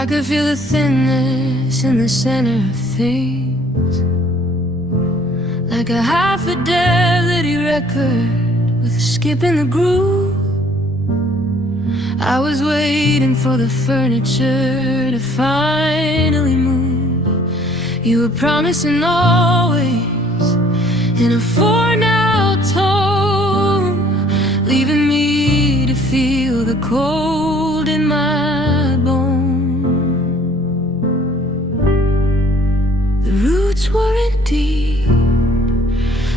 I could feel the thinness in the center of things, like a high-fidelity record with a skip in the groove. I was waiting for the furniture to finally move. You were promising always in a worn-out tone, leaving me to feel the cold in my bone. The roots weren't deep,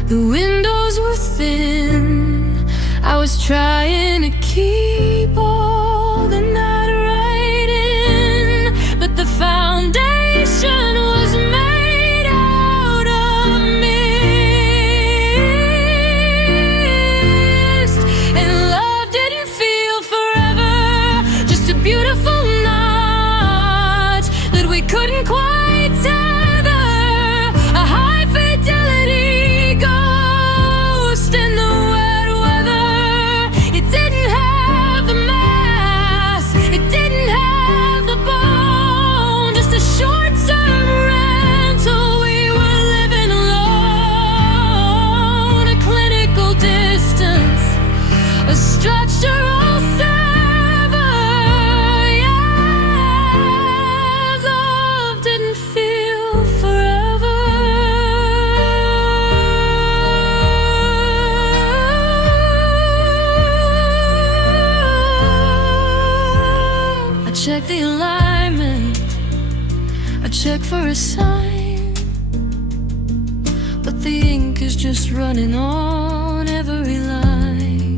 the windows were thin. I was trying to keep all the night right in, but the foundation was made out of mist. And love didn't feel forever, just a beautiful knot that we couldn't quite tether, a high fidelity ghost in the wet weather. It didn't have the mass, it didn't have the bone, just a short-term rental. We were living alone, a clinical distance, a structural sever. Yeah, love didn't feel forever. I check the alignment, I check for a sign, but the ink is just running on every line.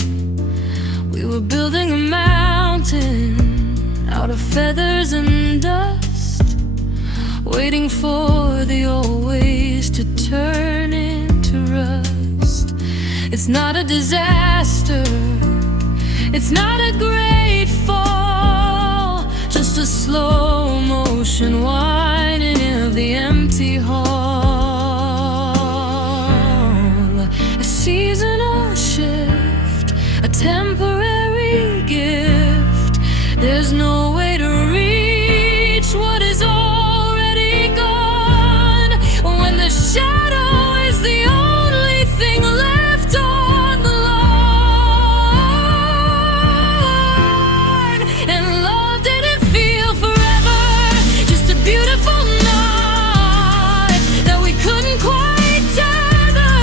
We were building a mountain out of feathers and dust, waiting for the old ways to turn into rust. It's not a disaster, it's not a great fall, just a slow motion winding of the empty hall. A seasonal shift, a temporary gift. There's no way to reach what is already gone, when the shadow is the only thing left on the lawn. And love didn't feel forever, just a beautiful night that we couldn't quite tether,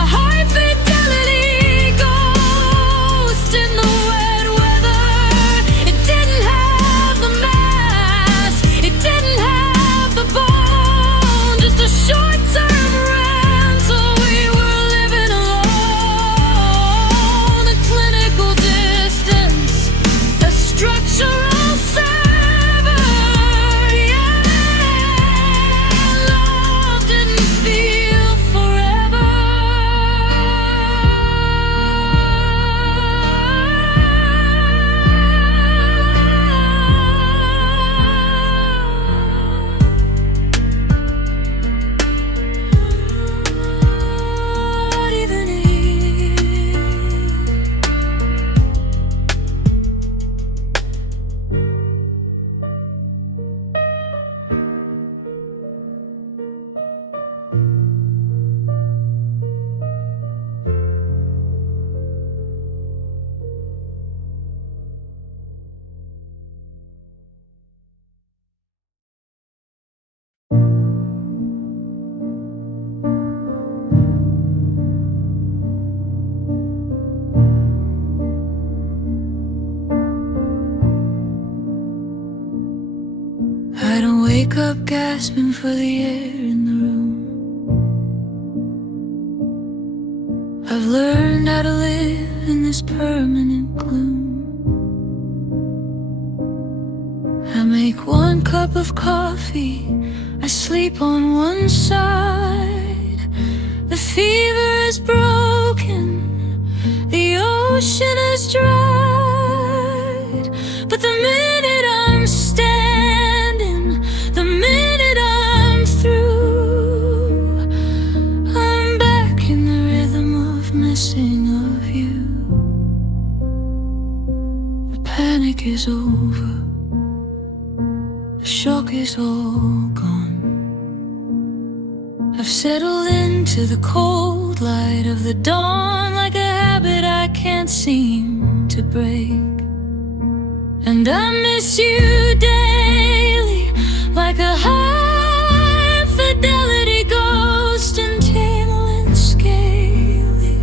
a high fidelity ghost in the wet weather. It didn't have the mass, it didn't have the bone, just a short-term rental. We were living alone, a clinical distance, a structural sever. Yeah, love didn't feel forever. Not even I don't wake up gasping for the air in the room. I've learned how to live in this permanent gloom. I make one cup of coffee, I sleep on one side. The fever is broken, the ocean is dried. But the minute I'm standing, the minute I'm through, I'm back in the rhythm of missing of you. The panic is over, shock is all gone. I've settled into the cold light of the dawn, like a habit I can't seem to break. And I miss you daily, like a high fidelity ghost, internal and scaly,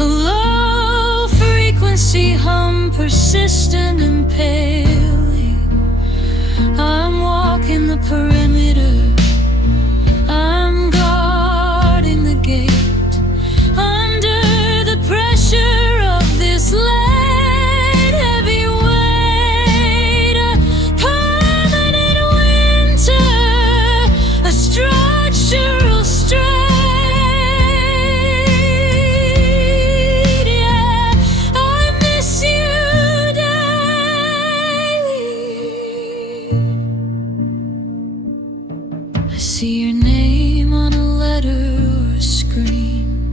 a low frequency hum, persistent and palely. I'm walking the perimeter, I'm guarding the gate, under the pressure of this lead heavy weight, a permanent winter, a structural strain. Yeah, I miss you daily. I see your name on a letter or a screen,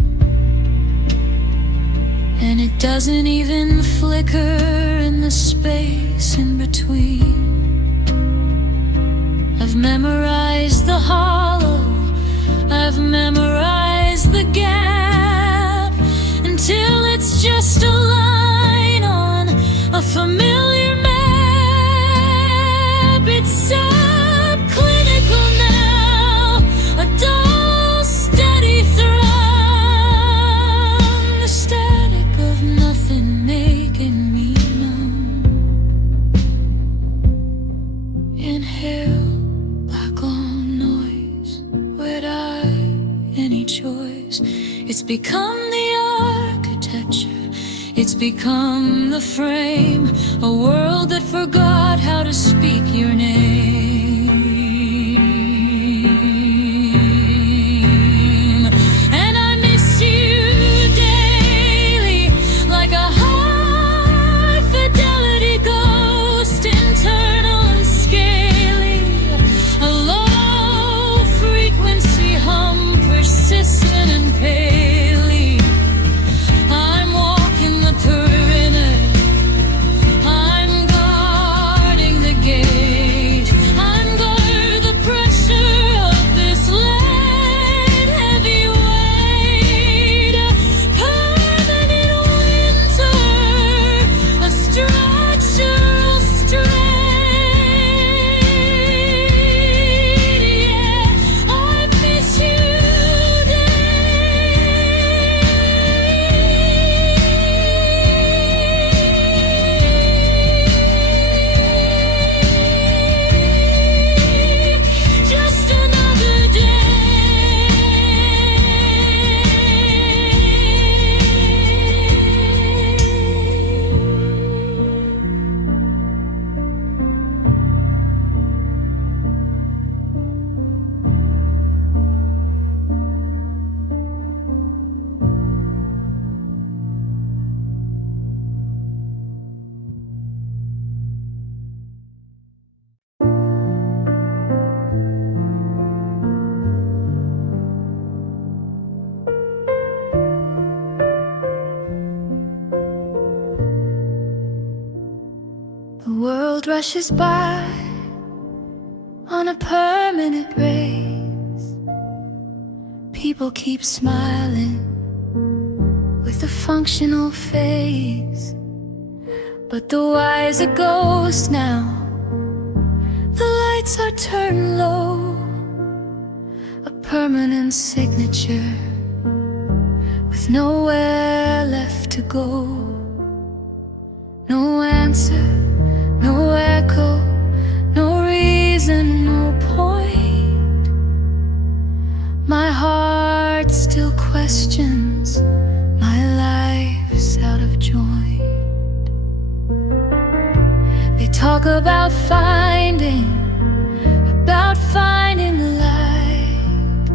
and it doesn't even flicker in the space in between. I've memorized the hollow, I've memorized the gap, until it's just a line on a familiar map. It's subclinical now, a dull, steady thrum, the static of nothing making me numb. Inhale, black on noise, would I any choice? It's become the architecture, it's become the frame, a world that forgot how to speak your name. And I miss you daily, like a high fidelity ghost, internal and scaly, a low frequency hum, persistent and palely. I'm walking the perimeter, I'm guarding the gate, under the pressure of this lead heavy weight, a permanent winter, a structural strain. Yeah, I miss you daily. Just another The world rushes by on a permanent race. People keep smiling with a functional face, but the wise are ghosts now. The lights are turned low, a permanent signature with nowhere left to go. No answer, no echo, no reason, no point. My heart still questions, my life's out of joint. They talk about finding the light,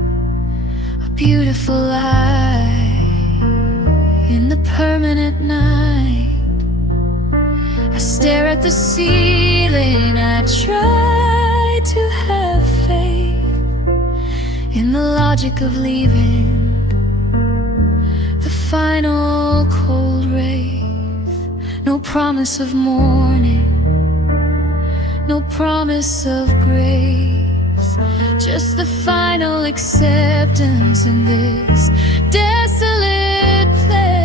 a beautiful light in the permanent night. I stare at the ceiling, I try to have faith in the logic of leaving, the final cold wraith. No promise of morning, no promise of grace, just the final acceptance in this desolate place.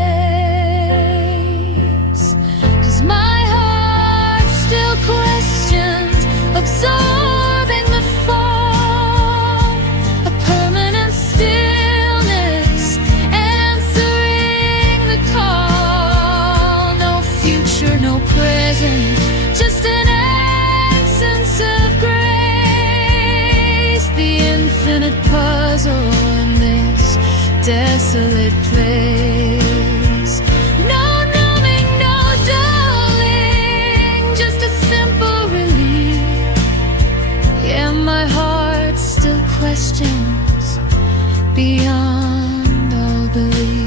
'Cause my heart still questions, absorbing the fall, a permanent stillness, answering the call. No future, no present, just an absence of grace, the infinite puzzle in this desolate place. No numbing, no dulling, just a simple relief. Yeah, my heart still questions beyond all belief.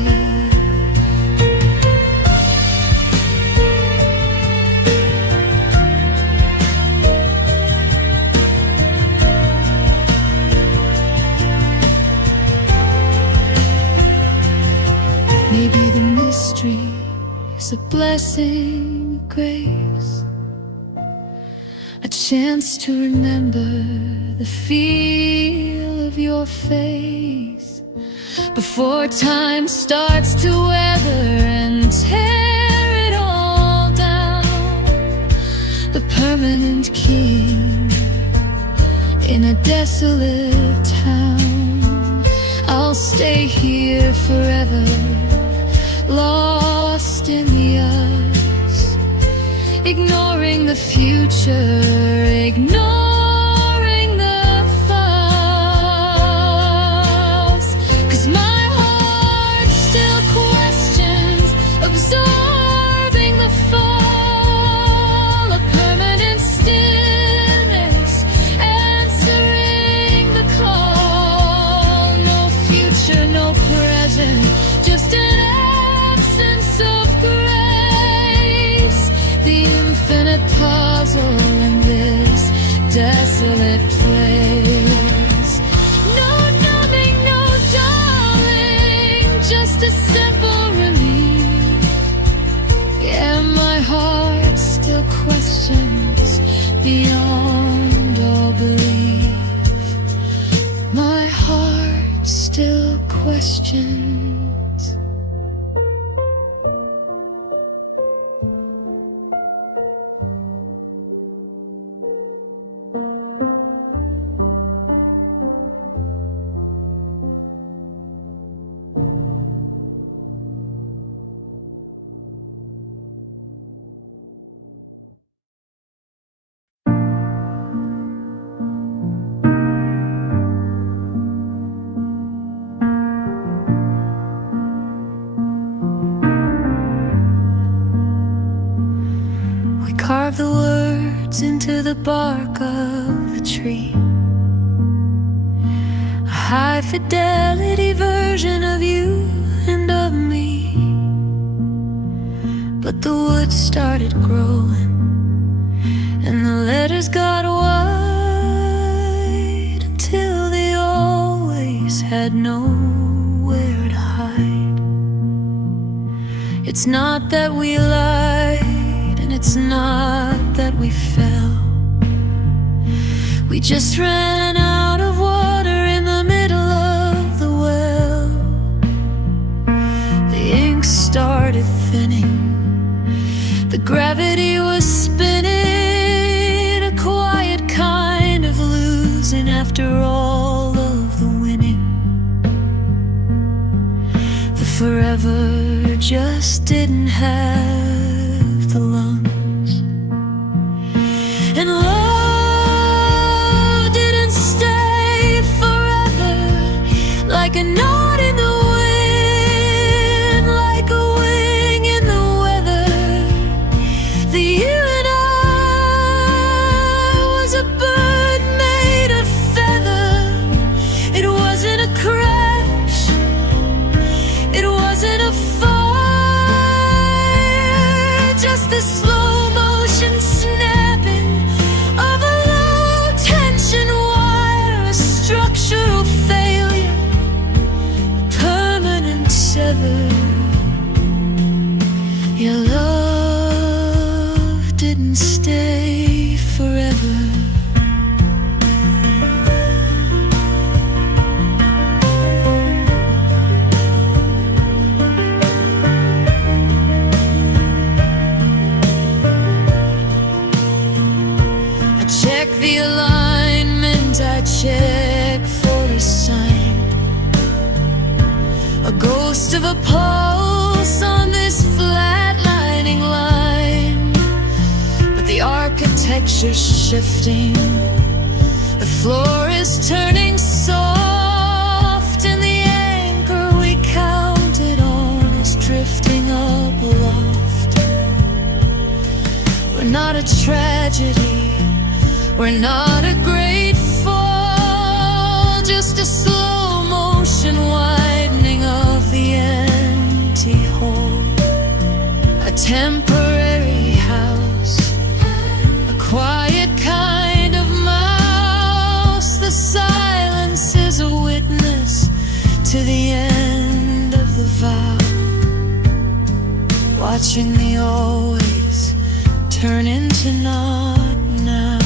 Maybe the mystery is a blessing of grace, a chance to remember the feel of your face before time starts to weather and tear it all down. The permanent king in a desolate town. I'll stay here forever, lost in the ice, ignoring the future, ignoring the fuss. 'Cause my heart still questions, absorbing the fall, a permanent stillness, answering the call. No future, no present, just an absence of grace, the infinite puzzle in this desolate place. No numbing, no darling, just a simple relief. Yeah, my heart still questions beyond all belief. My heart still questions. Carve the words into the bark of the tree, a high fidelity version of you and of me. But the wood started growing and the letters got wide until they always had nowhere to hide. It's not that we lied, it's not that we fell, we just ran out of water in the middle of the well. The ink started thinning, the gravity was spinning, a quiet kind of losing after all of the winning. The forever just didn't have the lungs, and love didn't stay forever, like a knot in the wind, like a wing in the weather. The you and I was a bird made of feather. It wasn't a crash, it wasn't a fire, just the slow motion snapping of a low tension wire, a structural failure, a permanent sever. Your love didn't stay forever. forever. I check the alignment, I check for a sign, a ghost of a pulse on this flatlining line. But the architecture's shifting, the floor is turning soft, and the anchor we counted on is drifting up aloft. We're not a tragedy, we're not a great fall, just a slow motion widening of the empty hole. A temporary house, a quiet kind of mouse. The silence is a witness to the end of the vow, watching the always turn into not now.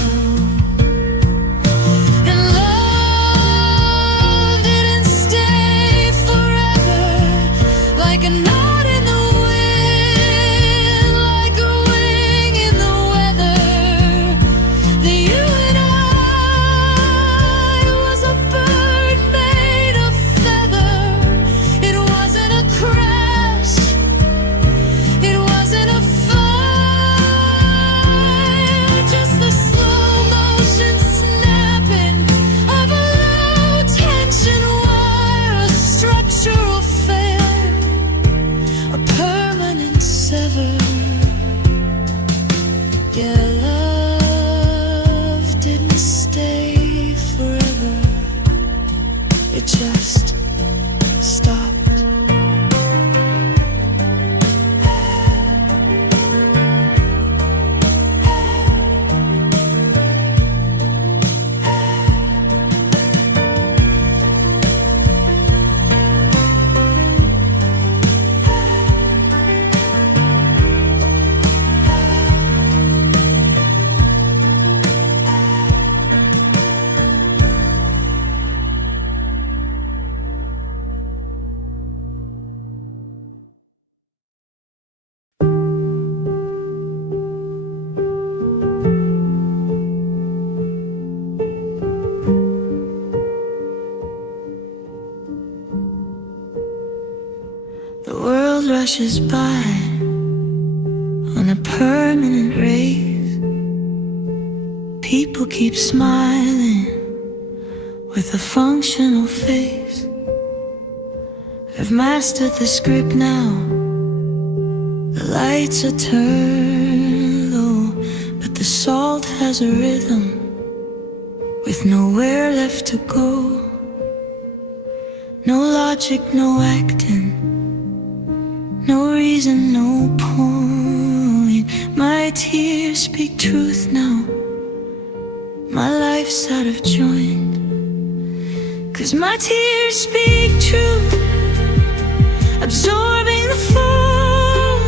Like a knot in the wind, like a wing in the weather. The you and I was a bird made of feather. It wasn't a crash, it wasn't a fire, just the slow motion snapping of a low tension wire, a structural failure, a permanent sever. Yeah, love didn't stay forever, it just stopped. The world rushes by on a permanent race. People keep smiling with a functional face. I've mastered the script now. The lights are turned low, but the salt has a rhythm with nowhere left to go. No logic, no acting, no reason, no point. My tears speak truth now. My life's out of joint, 'cause my tears speak truth, absorbing the fall,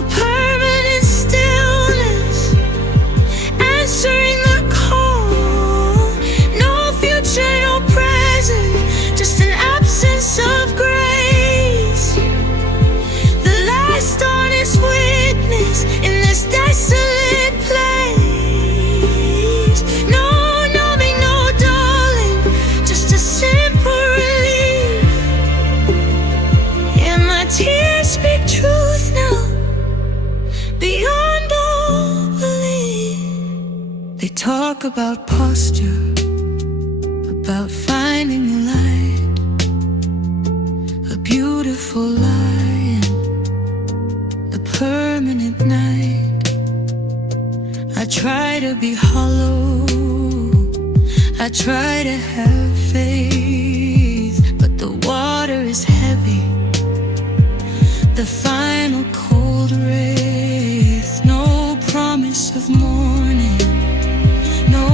a permanent stillness, answering the call. No future, no present, just an absence of grace. The last honest witness in this desolate place. No numbing, no dulling, just a simple relief. Yeah, my tears speak truth now, beyond all belief. They talk about posture, about finding the light, a beautiful light, a permanent night. I try to be hollow, I try to have faith, but the water is heavy, the final cold wraith. No promise of morning, no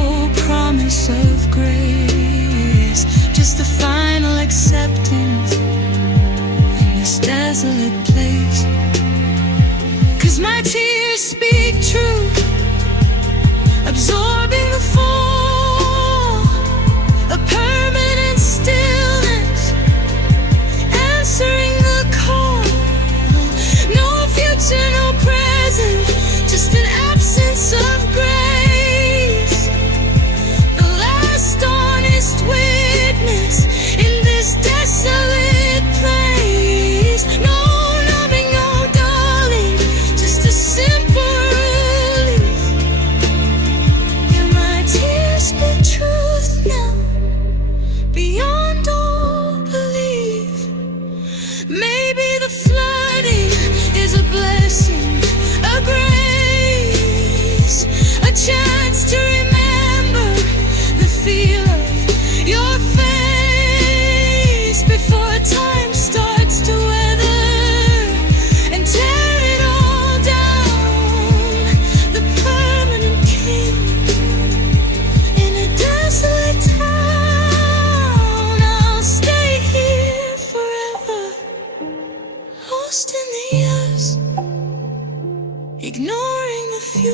promise of grace, just the final acceptance in this desolate place. 'Cause my tears speak truth, absorb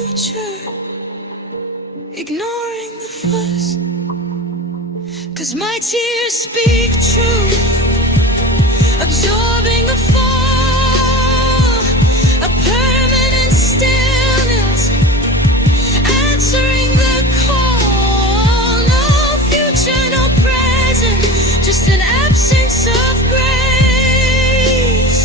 future, ignoring the fuss. 'Cause my tears speak truth, absorbing the fall, a permanent stillness, answering the call. No future, no present, just an absence of grace.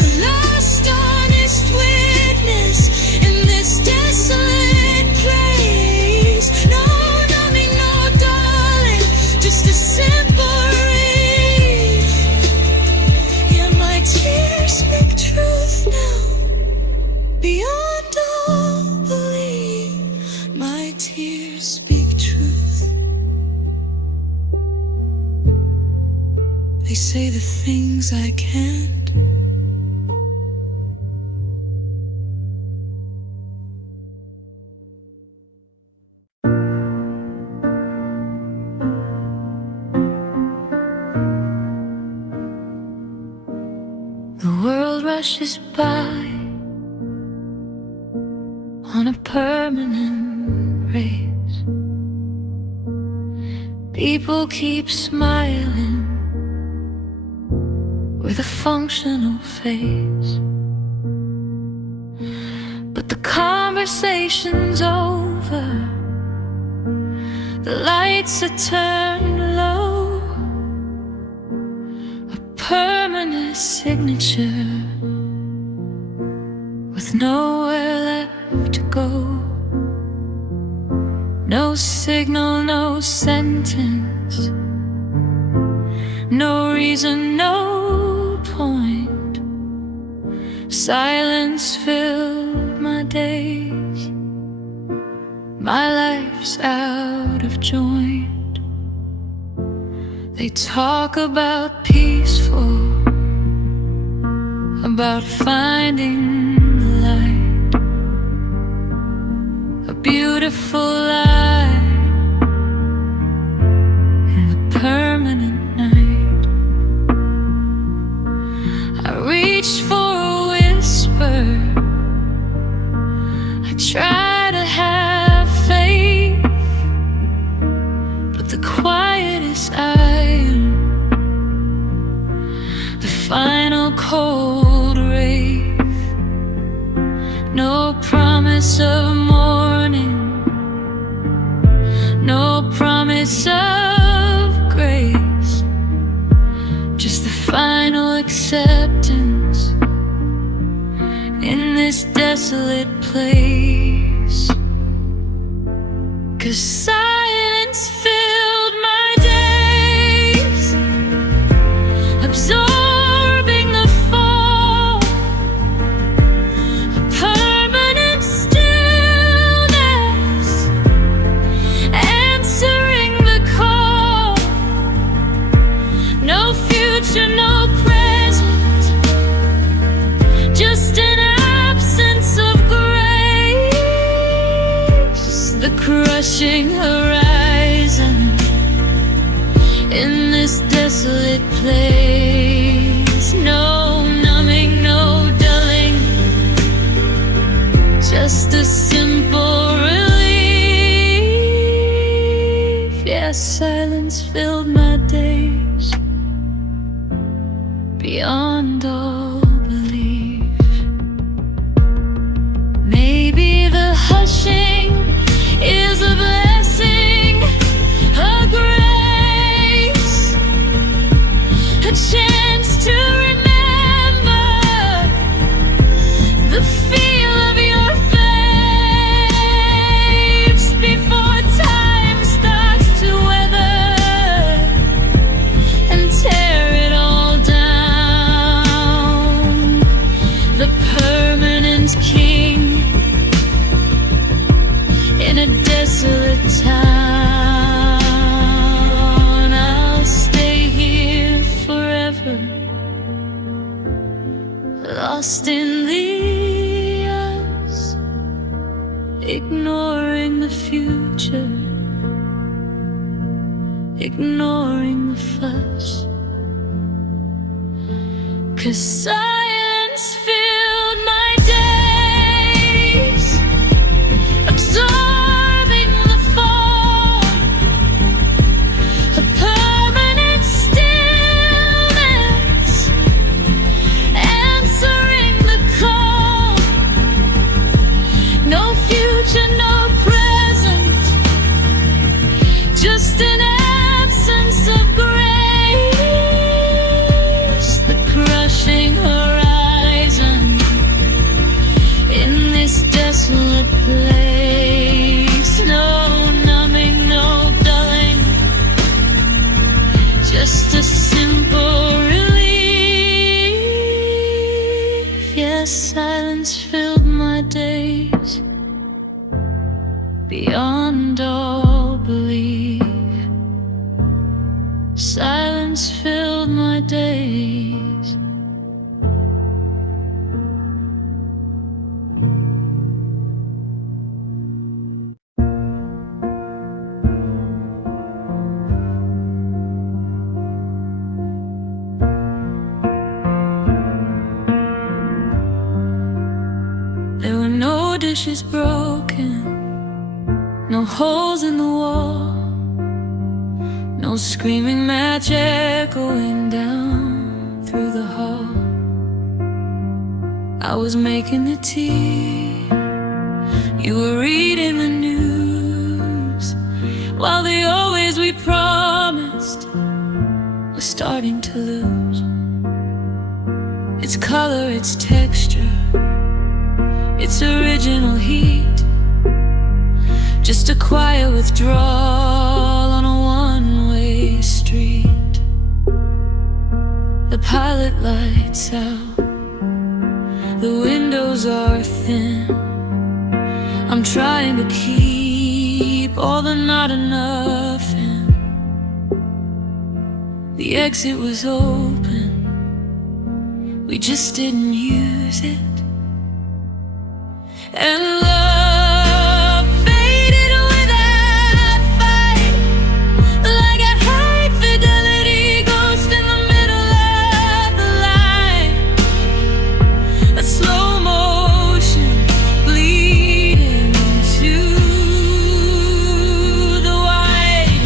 The last honest witness in this desolate place. No numbing, no darling, just a simple relief. Yeah, my tears speak truth now, beyond all belief. My tears speak truth. They say the things I can't. The world rushes by on a permanent race. People keep smiling with a functional face, but the conversation's over, the lights are turned low. A permanent signature with nowhere left to go. No signal, no sentence, no reason, no point. Silence filled my days. My life's out of joint. They talk about peaceful, about finding the light, a beautiful light in the permanent night. I reached for a whisper, I try to have faith, but the quiet is iron, the final cold wraith. No promise of morning, no promise of grace, just the final acceptance in this desolate place. 'Cause silence filled my days, absorbing the fall, a permanent stillness, answering the call. No future, no present, just an absence of grace. The crushing horizon in this desolate place. No numbing, no dulling, just a simple relief. Yes, silence filled my days, beyond all belief. Maybe the hushing is a blessing, a grace, a chance to remember the feel of your face before time starts to weather and tear it all down. The permanent king in a desolate town. I'll stay here forever, lost in the us, ignoring the future, ignoring the fuss. 'Cause silence filled my days, beyond all belief. Silence filled my days. There were no dishes broken, no holes in the wall, no screaming match echoing down through the hall. I was making the tea, you were reading the news, while the always we promised was starting to lose its color, its texture, its original heat. Just a quiet withdrawal on a one-way street. The pilot lights out, the windows are thin. I'm trying to keep all the not enough in. The exit was open, we just didn't use it. And love faded without fight, like a high fidelity ghost in the middle of the line. A slow motion bleeding into the white.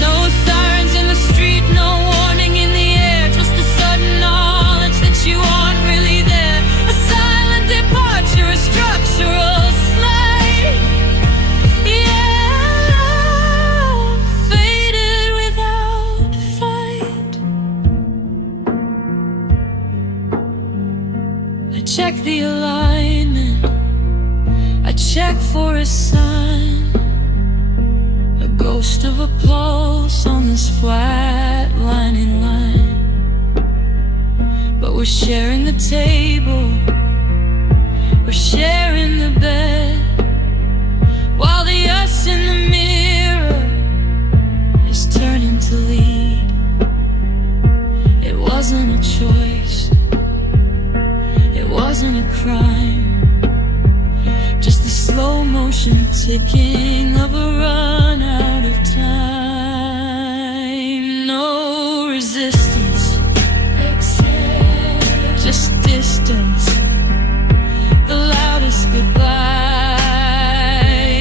No sirens in the street, no warning in the air, just the sudden knowledge that you aren't really there. A silent departure, a structural slide. Yeah, love faded without fight. I check the alignment, I check for a sign, a ghost of a pulse on this flatlining line. But we're sharing the table, we're sharing the bed, while the us in the mirror is turning to lead. It wasn't a choice, it wasn't a crime, just the slow motion ticking of a run out of time. No resistance, just distance. The loudest goodbye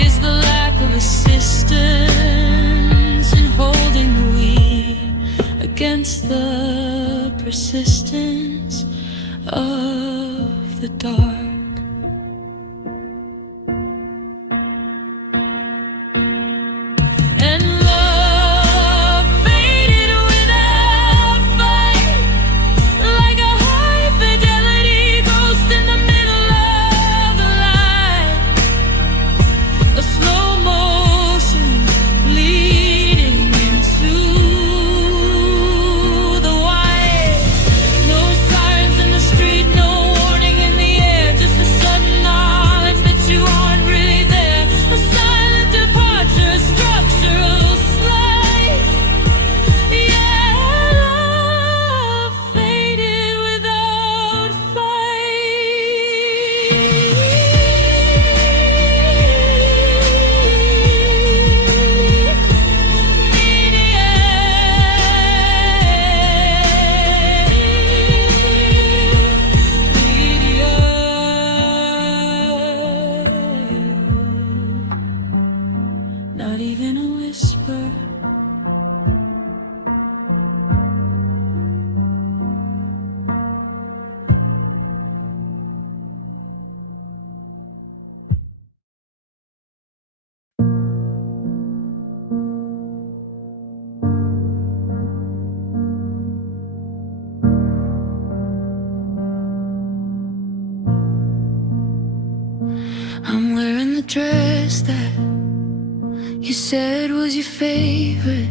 is the lack of assistance in holding the wheel against the persistence of the dark. And love faded without fight, like a high fidelity ghost in the middle of the line. A slow motion bleeding into the white. No sirens in the street, no warning in the air, just a sudden knowledge that you aren't really there. A silent departure, a structural slide. Yeah, love faded without not even a whisper. I'm wearing the dress that you said was your favorite,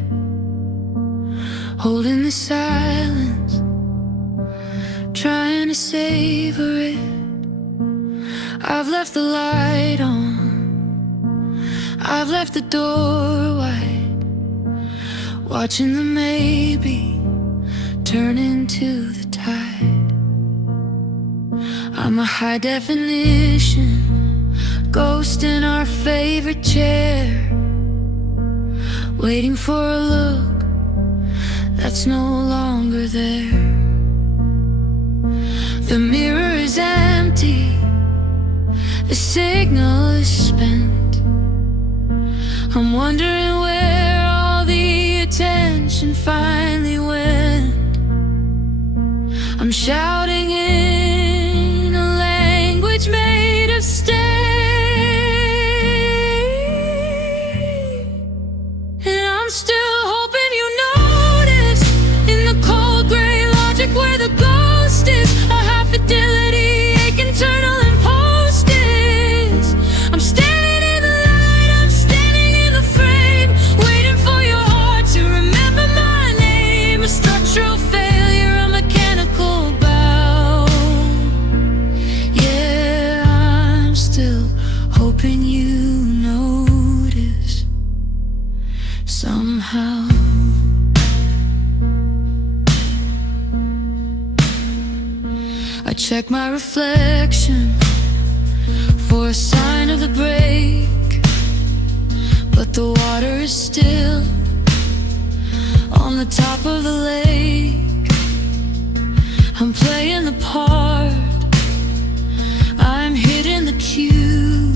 holding the silence, trying to savor it. I've left the light on, I've left the door wide, watching the maybe turn into the tide. I'm a high definition ghost in our favorite chair, waiting for a look that's no longer there. The mirror is empty, the signal is spent. I'm wondering where all the attention finally went. I'm shouting in a language made of stay, and I'm still hoping you notice in the cold gray logic where the ghost is a half fidelity, ache internal impost is. I'm standing in the light, I'm standing in the frame, waiting for your heart to remember my name. A structural failure, a mechanical bow. Yeah, I'm still hoping you notice somehow. I check my reflection for a sign of the break, but the water is still on the top of the lake. I'm playing the part, I'm hitting the cue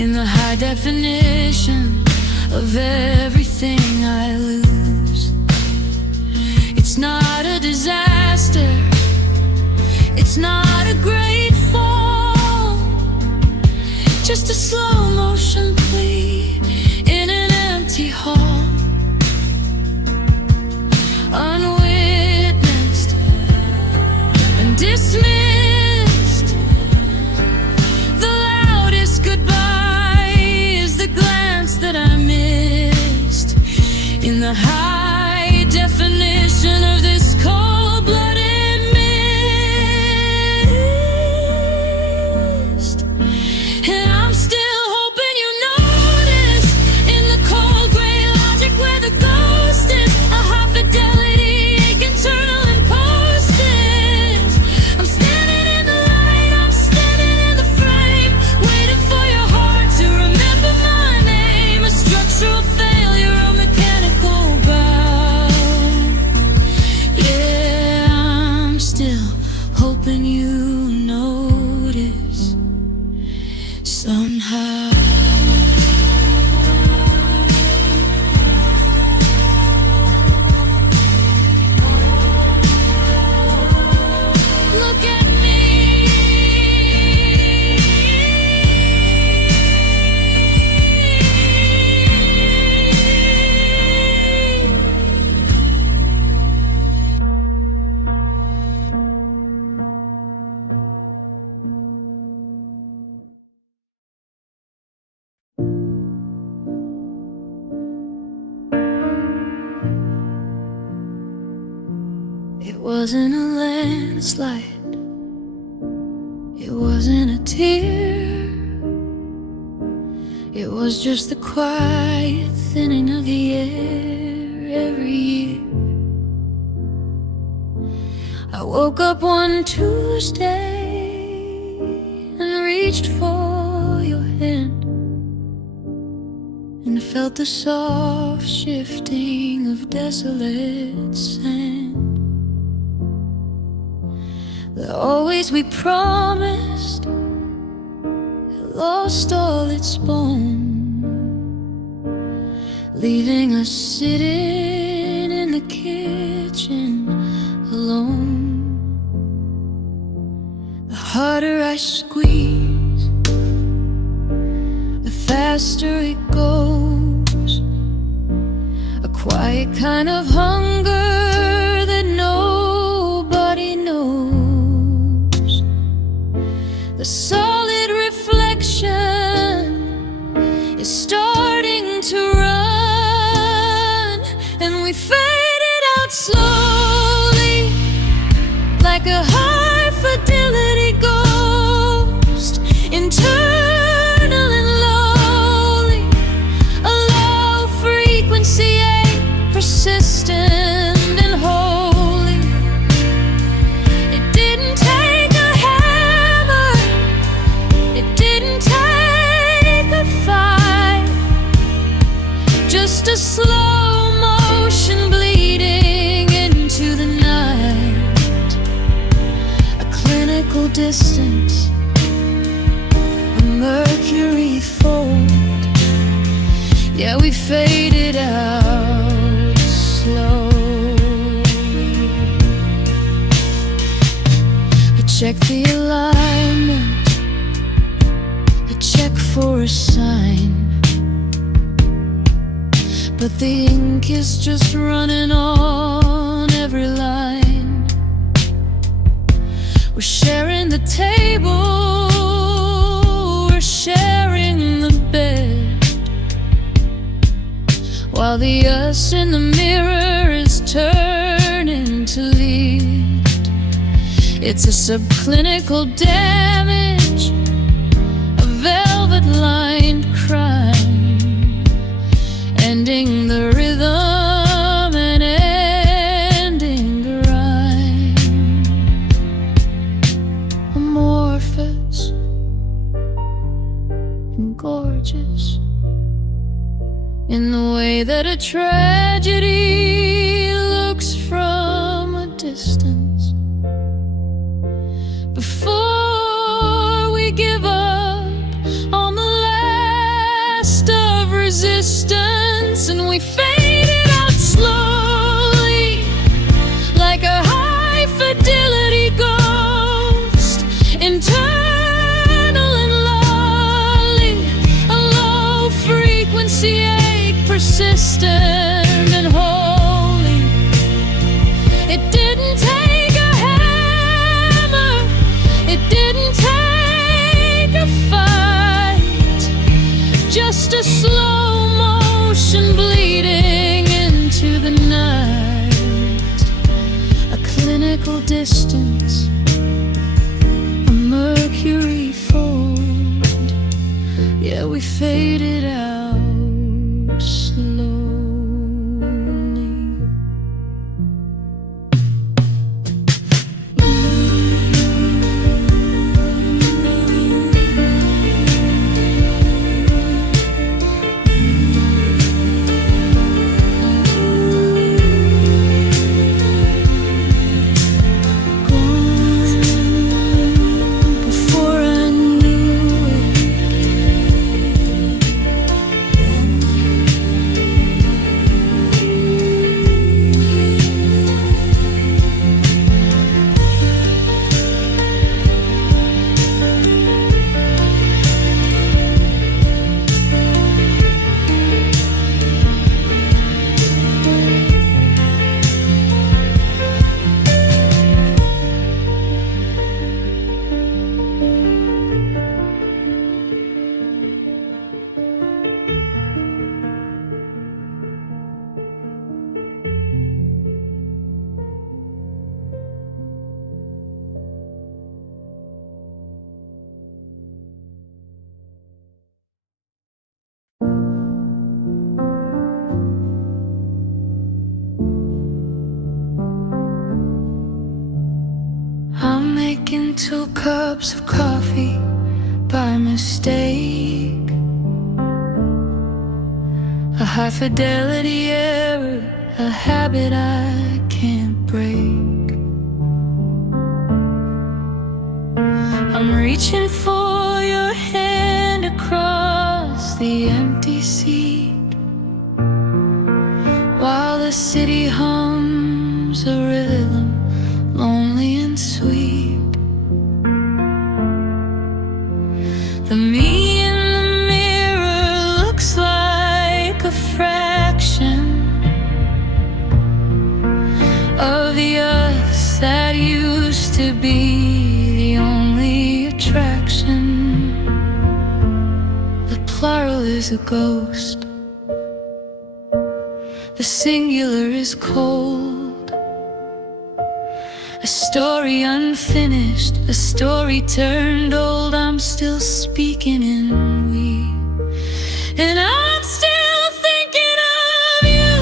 in the high definition of everything I lose. It's not a disaster, it's not a great fall, just a slow motion plea in an empty hall. Unwitnessed and dismissed, the loudest goodbye is the glance that I missed in the high definition of this cold-blooded. It wasn't a landslide, it wasn't a tear, it was just the quiet thinning of the air every year. I woke up one Tuesday and reached for your hand, and felt the soft shifting of desolate sand. The always we promised had lost all its bone, leaving us sitting in the kitchen alone. The harder I squeeze, the faster it goes, a quiet kind of hunger that nobody knows. The solid reflection is starting to run, and we faded out slowly like a high fidelity ghost, internal and lonely. a slow motion bleeding into the night, a clinical distance, a mercury fold. Yeah, we faded out slow. I check the alignment, I check for a sign, but the ink is just running on every line. We're sharing the table, we're sharing the bed, while the us in the mirror is turning to lead. It's a subclinical damage, a velvet-lined crime, ending the rhythm and ending the rhyme. Amorphous and gorgeous in the way that a tragedy looks from a distance. Before we give up on the last of resistance, and we fade it out slowly, like a high-fidelity ghost, internal and lolly, a low-frequency ache, persistent and holy. It didn't take a hammer, it didn't take a fight, just a slow motion bleeding into the night, a clinical distance, a mercury fold. Yeah, we faded out slowly. I'm making 2 cups of coffee by mistake, a high-fidelity error, a habit I can't break. I'm reaching for your hand across the empty seat, while the city hums a rhythm, lonely and sweet. The me in the mirror looks like a fraction of the us that used to be the only attraction. The plural is a ghost, the singular is cold, a story unfinished, a story turned old. I'm still speaking in we, and I'm still thinking of you.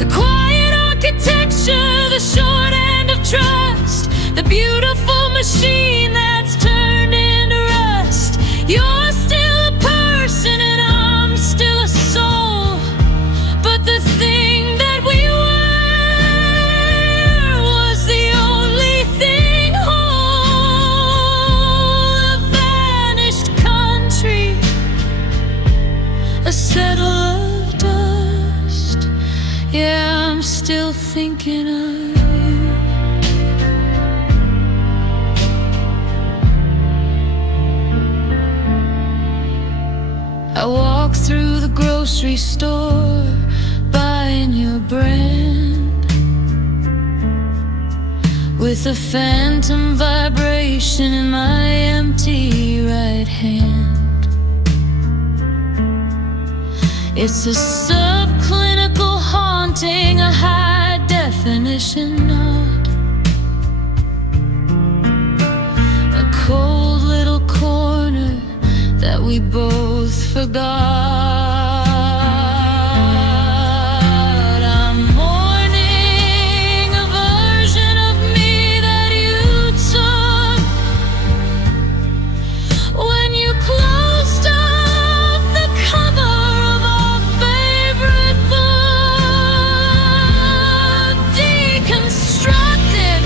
The quiet architecture, the short end of trust, the beautiful machine that's turned into rust. You're still a person and I'm still a soul. still thinking of you. I walk through the grocery store, buying your brand, with a phantom vibration in my empty right hand. It's a subclinical haunting, a high definition knot, a cold little corner that we both forgot. I'm mourning a version of me that you took when you closed up the cover of our favorite book. Deconstructed,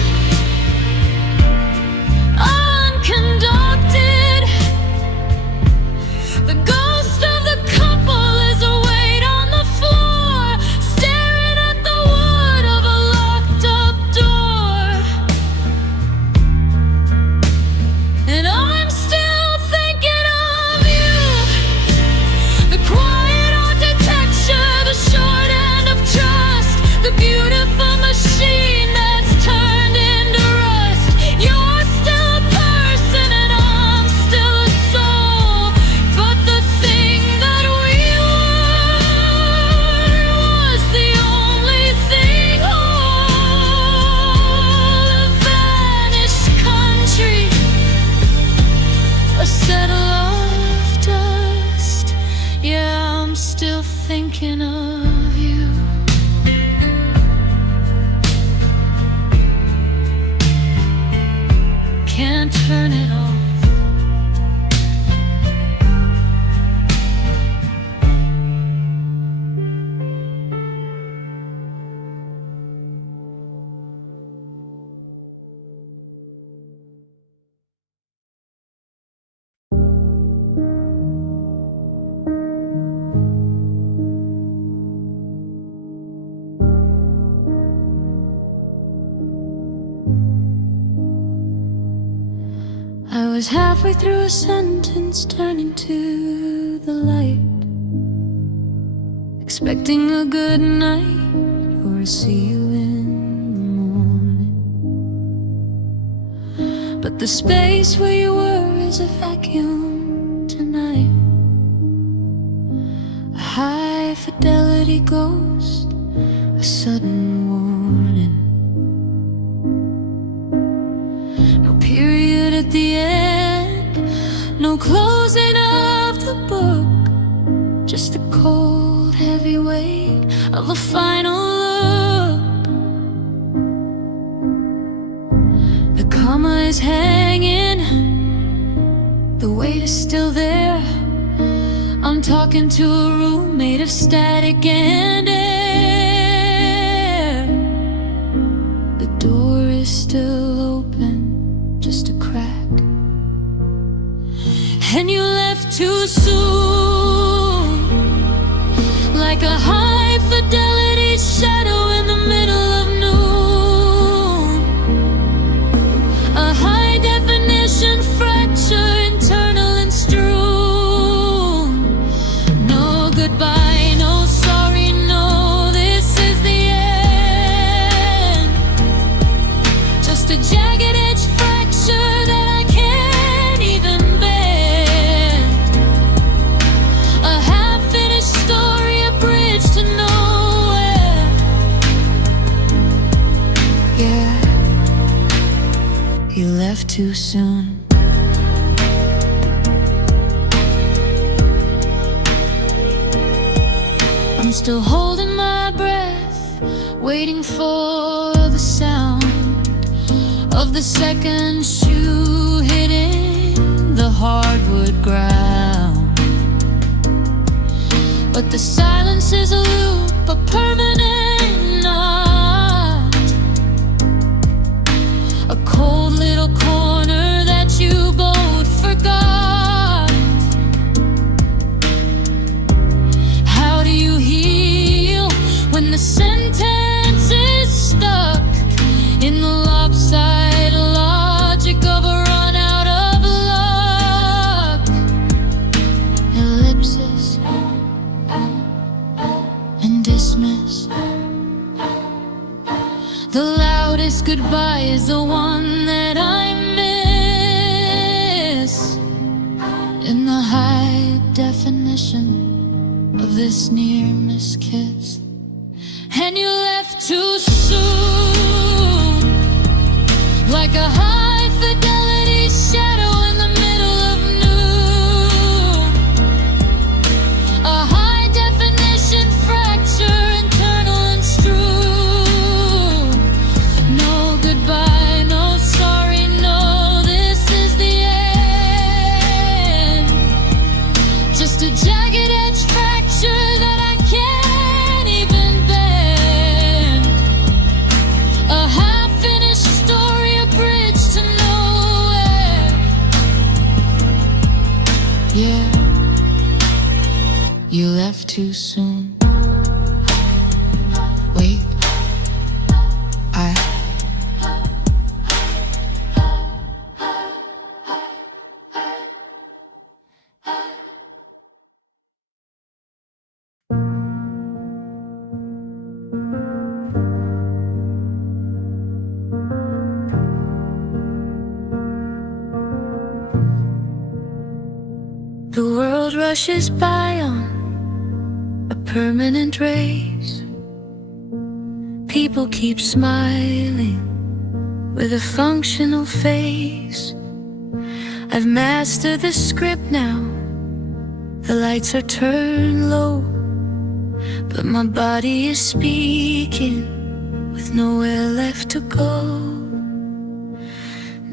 unconducted, the ghost of the couple is await on the floor, staring at the wood of a locked up door. And I'm still thinking of you, the quiet architecture, the short end of trust, the beautiful machine that's turned into rust. You're still a person and I'm still a soul, but the thing that we were was the only thing whole. A vanished country, a settle of dust. Yeah, I'm still thinking of you. Can't turn it off. I was halfway through a sentence, turning to the light, expecting a good night or to see you in the morning. But the space where you were is a vacuum tonight, a high fidelity ghost, a sudden warning. No period at the end, no closing of the book, just the cold, heavy weight of a final look. The comma is hanging, the weight is still there. I'm talking to a room made of static and air. The door is still open, just a crack, and you left too soon, like a high fidelity shadow in the middle of noon, a high definition fracture, internal and strewn. No goodbye, no sorry, no, this is the end. Just a jagged edge fracture that I can't even bend, a half-finished story, a bridge to nowhere. Yeah, you left too soon. I'm still holding my breath, waiting for the sound of the second shoe hitting the hardwood ground. But the silence is a loop, a permanent knot, a cold little corner that you both forgot. How do you heal when the sentence is this goodbye is the one that I miss. In the high definition of this near-miss kiss. And you left too soon, like a high-fidelity shadow in the middle of noon. A high-definition fracture, internal and strewn. No goodbye, no sorry, no, this is the end. Just a jagged edge fracture that I can't even bend. A half-finished story, a bridge to nowhere. Yeah, you left too soon. Wait, the world rushes by on a permanent race. People keep smiling with a functional face. I've mastered the script now. The lights are turned low, but my body is speaking with nowhere left to go.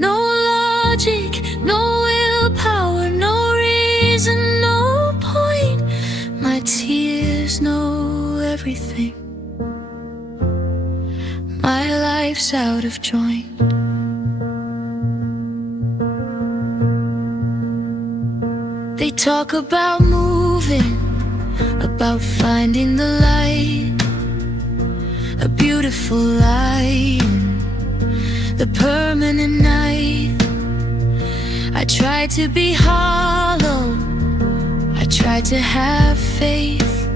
No logic, no willpower, no reason, no point. My tears know everything. My life's out of joint. They talk about moving, about finding the light, a beautiful light, the permanent night. I tried to be hollow, I tried to have faith,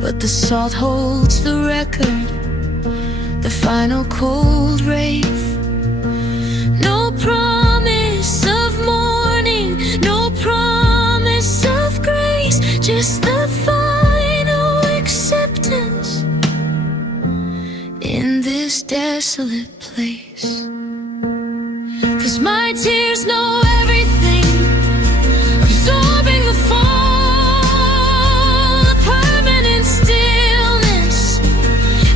but the salt holds the record, the final cold wraith. No promise of morning, no promise of grace, just the final acceptance in this desolate place. 'Cause my tears know everything, absorbing the fall, a permanent stillness,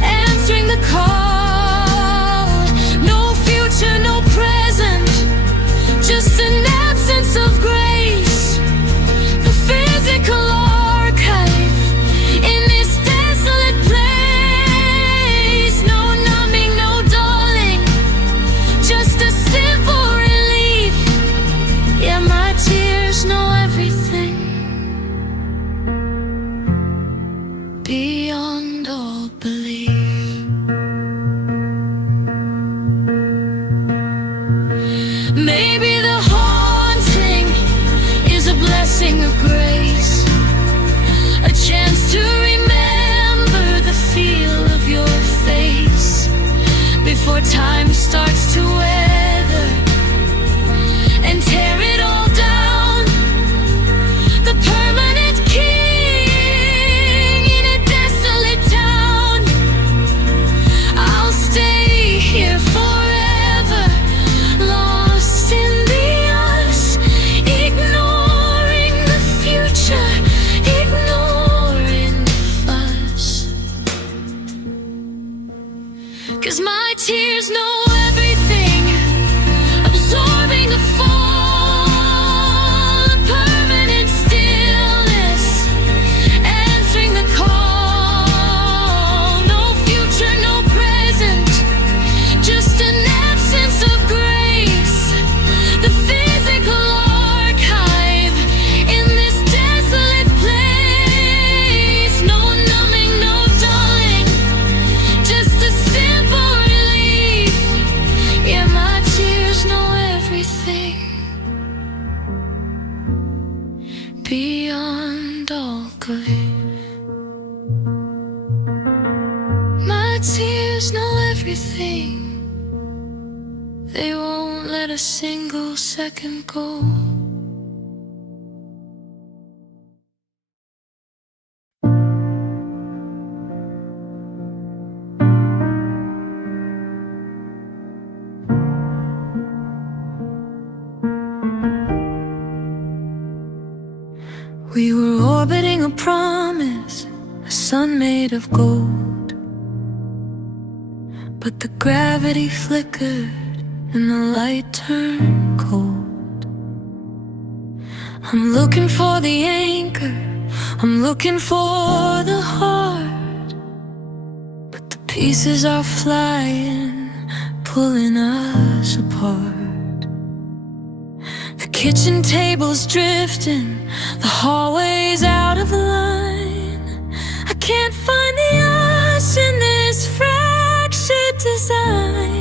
answering the call. No future, no present, just an absence of grace. The physical archive in this desolate place. No numbing, no dulling, just a simple relief. Yeah, my tears know everything, beyond all belief. Maybe the haunting is a blessing of grace, a chance to remember the feel of your face before time starts to weather and tear it all down. The permanent king in a desolate town. I'll stay here forever, lost in the us, ignoring the future, ignoring the fuss. 'Cause my tears know everything, absorbing the fall, a permanent stillness, answering the call. No future, no present, just an absence of grace. The physical archive in this desolate place. No numbing, no dulling, just a simple relief. Yeah, my tears know everything, beyond all grief. My tears know everything, let a single second go. We were orbiting a promise, a sun made of gold. But the gravity flickered and the light turned cold. I'm looking for the anchor, I'm looking for the heart, but the pieces are flying, pulling us apart. The kitchen table's drifting, the hallway's out of line. I can't find the us in this fractured design.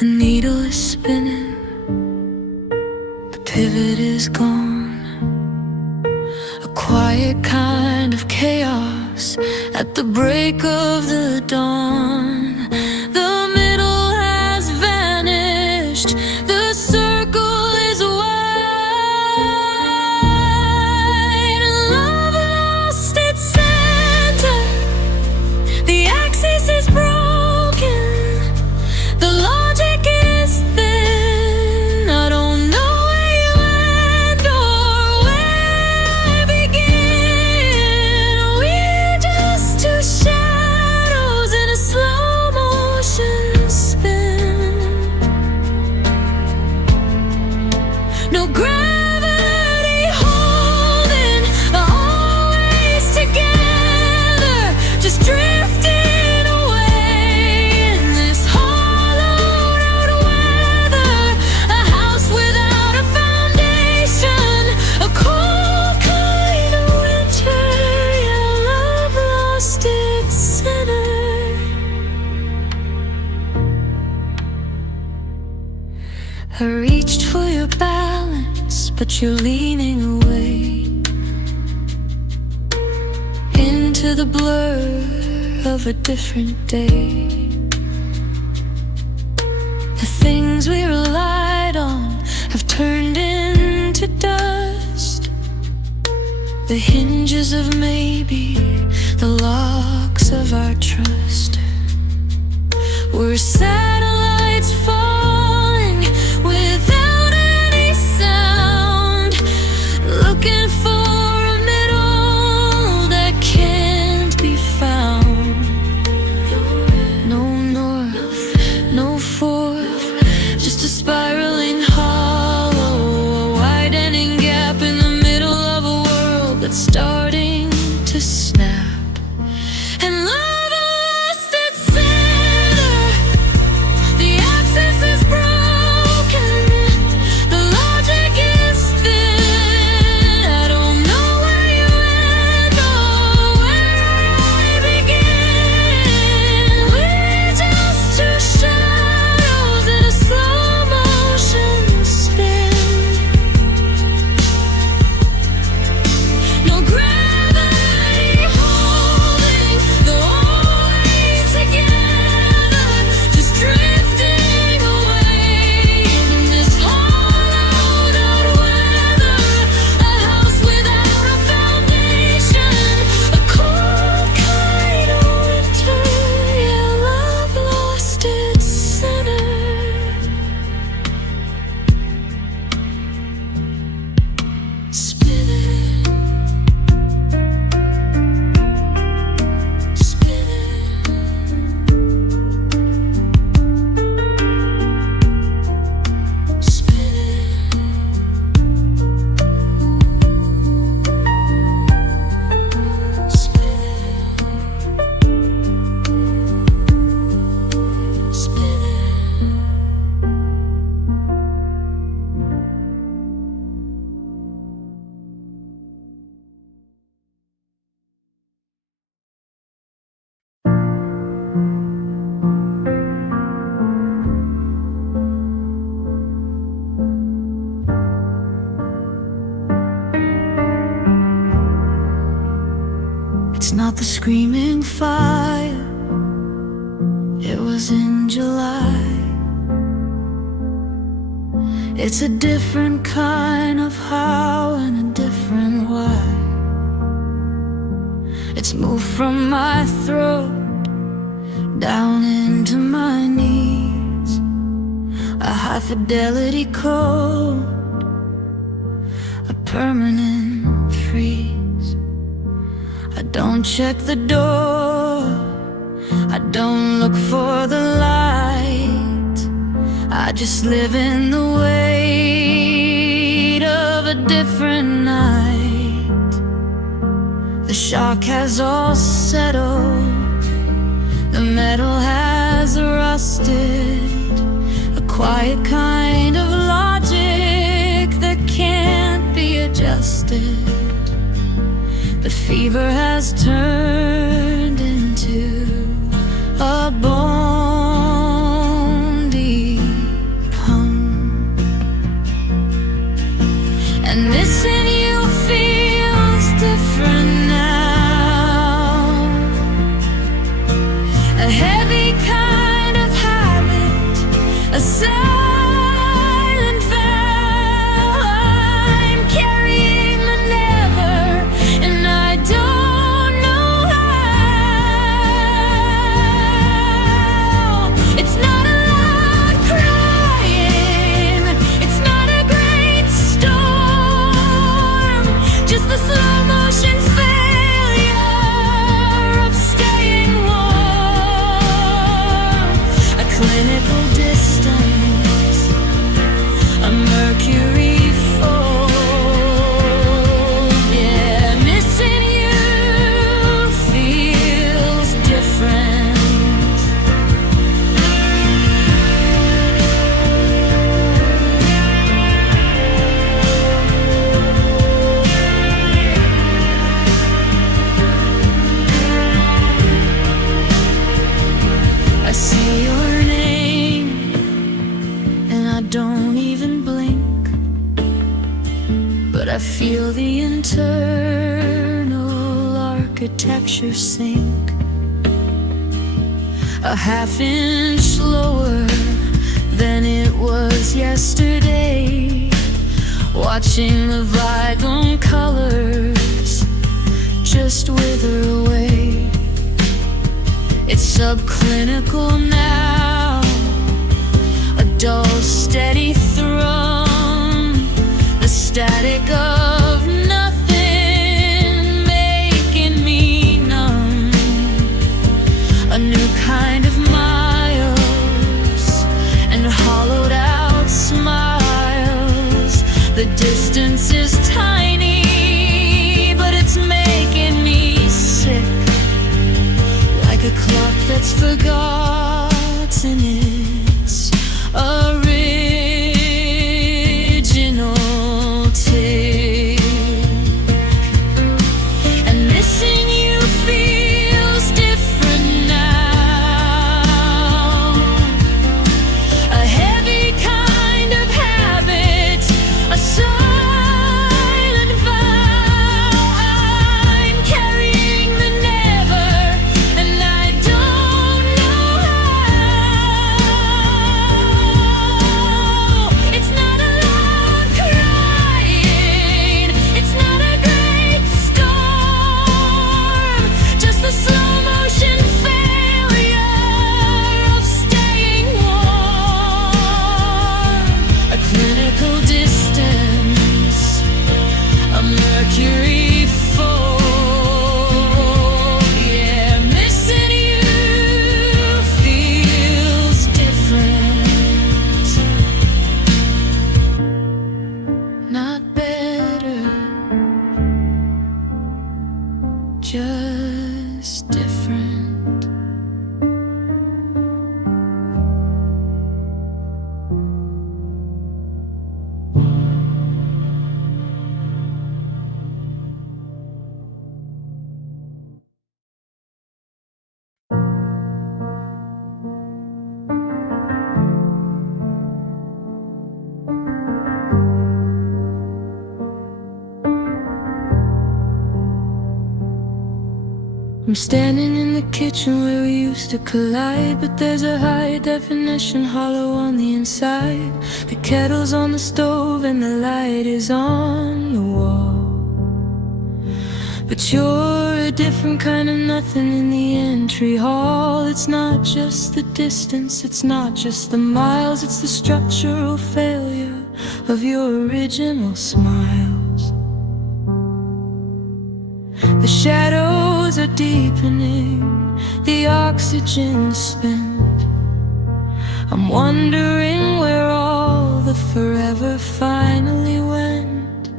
The needle is spinning, the pivot is gone. A quiet kind of chaos at the break of the dawn. The middle has vanished, the circle is wide. Love lost its center, the axis is broken, the logic is thin. I don't know where you end or where I begin. We're just two shadows in a slow motion spin. No gravity holding, always together, just drifting away in this hollowed out weather. A house without a foundation, a cold kind of winter. Your love lost its center. I reached for your balance, but you're leaning away into the blur of a different day. The things we relied on have turned into dust. The hinges of maybe, the locks of our trust. We're satellites falling without any sound, looking for a middle that can't be found. No north, no fourth, just a spiraling hollow, a widening gap in the middle of a world that's starting to snap. And love lost its center, the axis is broken, the logic is thin. I don't know where you end or where I begin. We're just two shadows in a slow motion spin. No gravity holding, though always together, just drifting away in this hollowed out weather. A house without a foundation, a cold kind of winter. Yeah, love lost its center. Spinning, it's not the screaming fire, it was in July. It's a different kind of how and a different why. It's moved from my throat down into my knees. A high fidelity code, a permanent freeze. I don't check the door, I don't look for the light. I just live in the weight of a different night. The shock has all settled, the metal has rusted. A quiet kind of logic that can't be adjusted. The fever has turned into a bone deep hum, and missing you feels different now. A heavy kind of habit, a silent vow. I'm carrying the never, and I don't know how. It's not a loud crying, it's not a great storm, just the slow motion failure of staying warm. A clinical distance, a mercury fold. Yeah, missing you feels different. I see your name and I don't even blink, but I feel the internal architecture sink. A half inch slower than it was yesterday, watching the vibrant colors just wither away. It's subclinical now, a dull, steady thrum, the static of nothing making me numb. A new kind of miles and hollowed out smiles. The distance is tiny. I'm standing in the kitchen where we used to collide, but there's a high definition hollow on the inside. The kettle's on the stove and the light is on the wall. But you're a different kind of nothing in the entry hall. It's not just the distance, it's not just the miles, it's the structural failure of your original smiles. The shadows are deepening, the oxygen's spent. I'm wondering where all the forever finally went.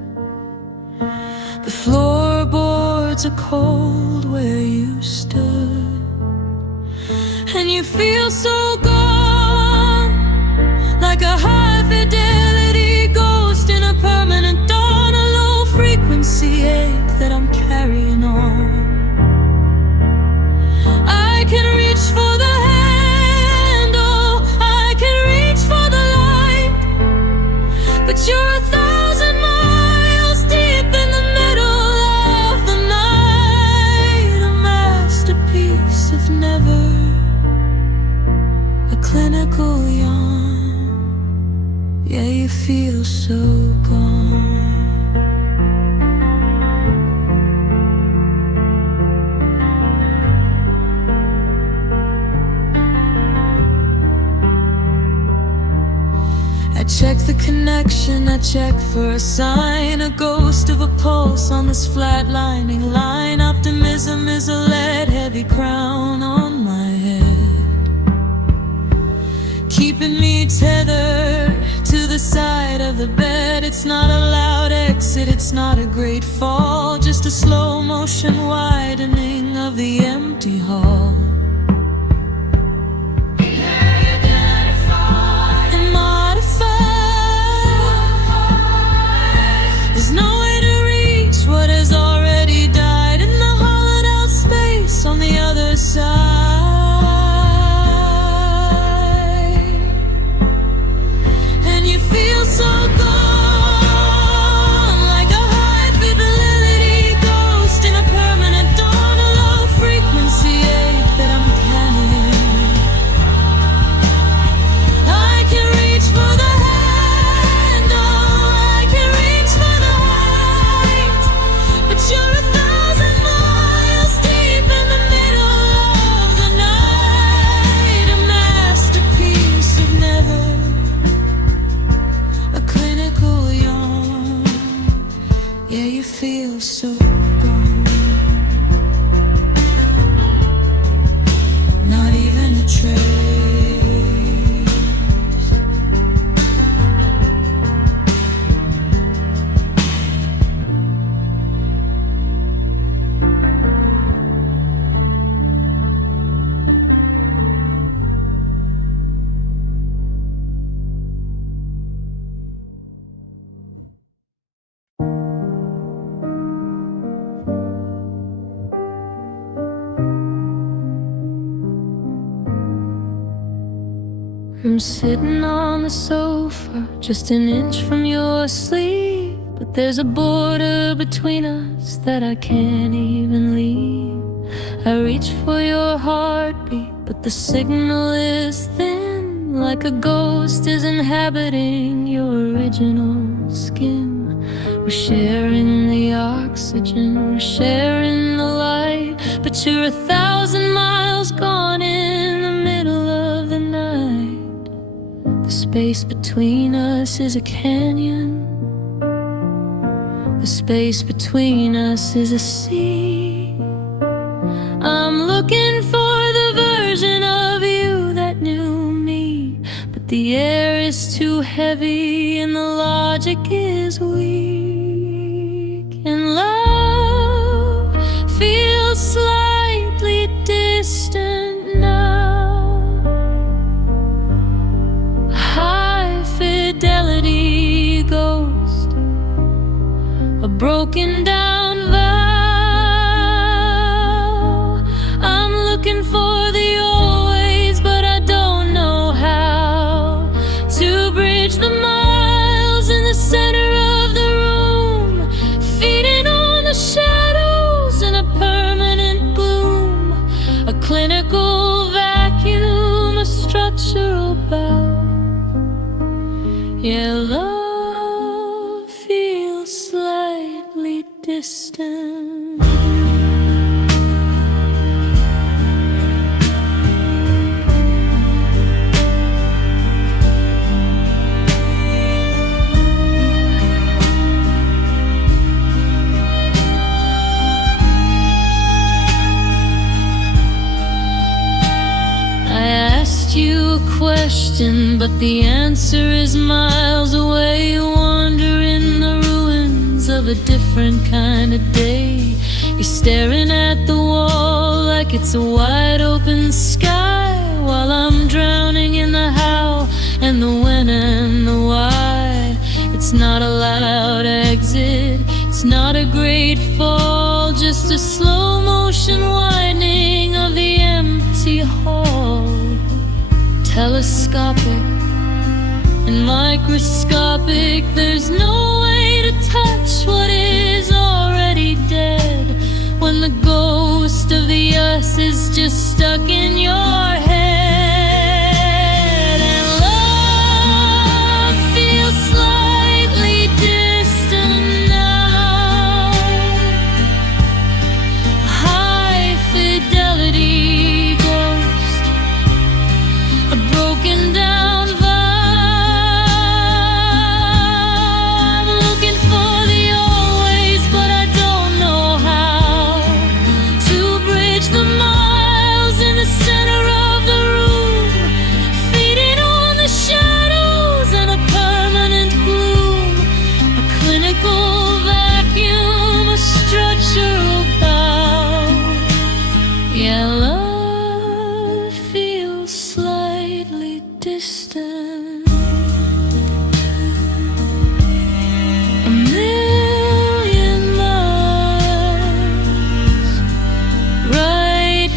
The floorboards are cold where you stood, and you feel so gone, like a high fidelity ghost in a permanent dawn, a low frequency ache that I'm carrying on. I can reach for the handle, I can reach for the light, but you're 1,000 miles deep in the middle of the night. A masterpiece of never, a clinical yawn. Yeah, you feel so gone. I check the connection, I check for a sign, a ghost of a pulse on this flatlining line. Optimism is a lead-heavy crown on my head, keeping me tethered to the side of the bed. It's not a loud exit, it's not a great fall, just a slow motion widening of the empty hall. There's no way to reach what has already died in the hollowed out space on the other side. And you feel so gone, like a high fidelity ghost in a permanent dawn, a low frequency ache that I'm carrying. I can reach for the you're 1,000 miles deep in the middle of the night. A masterpiece of never, a clinical yawn. Yeah, you feel so gone, not even a trace. I'm sitting on the sofa, just an inch from your sleep, but there's a border between us that I can't even leave. I reach for your heartbeat, but the signal is thin, like a ghost is inhabiting your original skin. We're sharing the oxygen, we're sharing the light, but you're 1,000 miles gone in the middle of the night. The space between us is a canyon. The space between us is a sea. I'm looking for the version of you that knew me, but the air is too heavy and the logic is weak. And love feels slightly distant now. High fidelity ghost, a broken down vow. I'm looking for the always, but I don't know how to bridge the miles in the center of the room, feeding on the shadows in a permanent gloom. slightly distant. You a question, but the answer is miles away. You wander in the ruins of a different kind of day. You're staring at the wall like it's a wide open sky, while I'm drowning in the how and the when and the why. It's not a loud exit, it's not a great fall, just a slow motion widening of the empty hall. Telescopic and microscopic, there's no way to touch what is already dead, when the ghost of the us is just stuck in your head. And love feels slightly distant now. High fidelity ghost, a broken down vibe. I'm looking for the always, but I don't know how to bridge the miles in the center of the room, feeding on the shadows and a permanent gloom, a clinical vacuum, a structural bow. Yeah, love feels slightly distant. A million miles right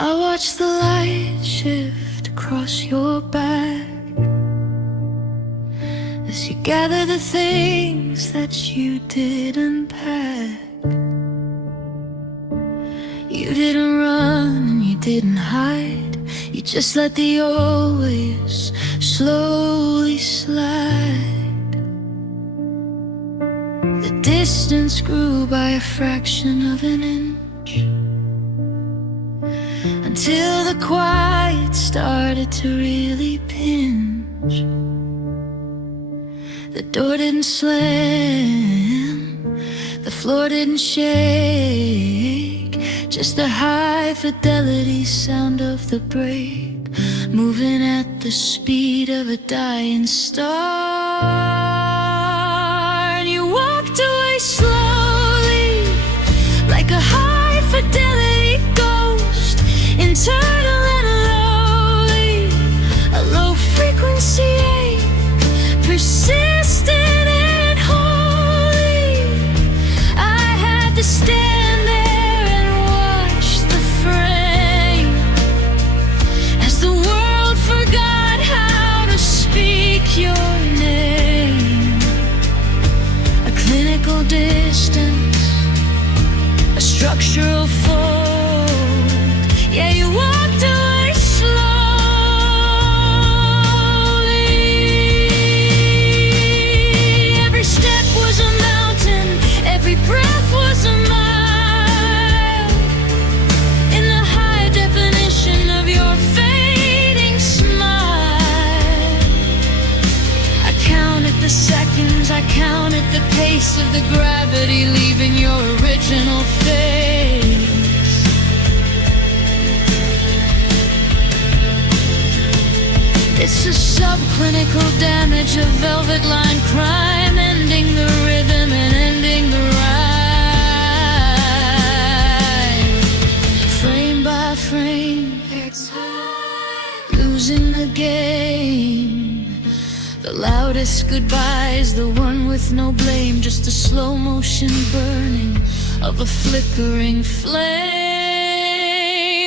I watch the light shift across your back as you gather the things that you didn't pack. You didn't run and you didn't hide, you just let the always slowly slide. The distance grew by a fraction of an inch, until the quiet started to really pinch. The door didn't slam, the floor didn't shake, just the high fidelity sound of the brake, moving at the speed of a dying star. And you walked away slowly, like a high fidelity ghost, internal and lowly, a low frequency ache, persistent and holy. I had to stand there and watch the frame as the world forgot how to speak your name. A clinical distance, a structural fold. Yeah, you walked away slowly. Every step was a mountain, every breath was a mile, in the high definition of your fading smile. I counted the seconds, I counted the pace of the gravity leaving your original face. It's a subclinical damage, a velvet line crime, ending the rhythm and ending the rhyme. loudest goodbye is the one with no blame, just a slow motion burning of a flickering flame.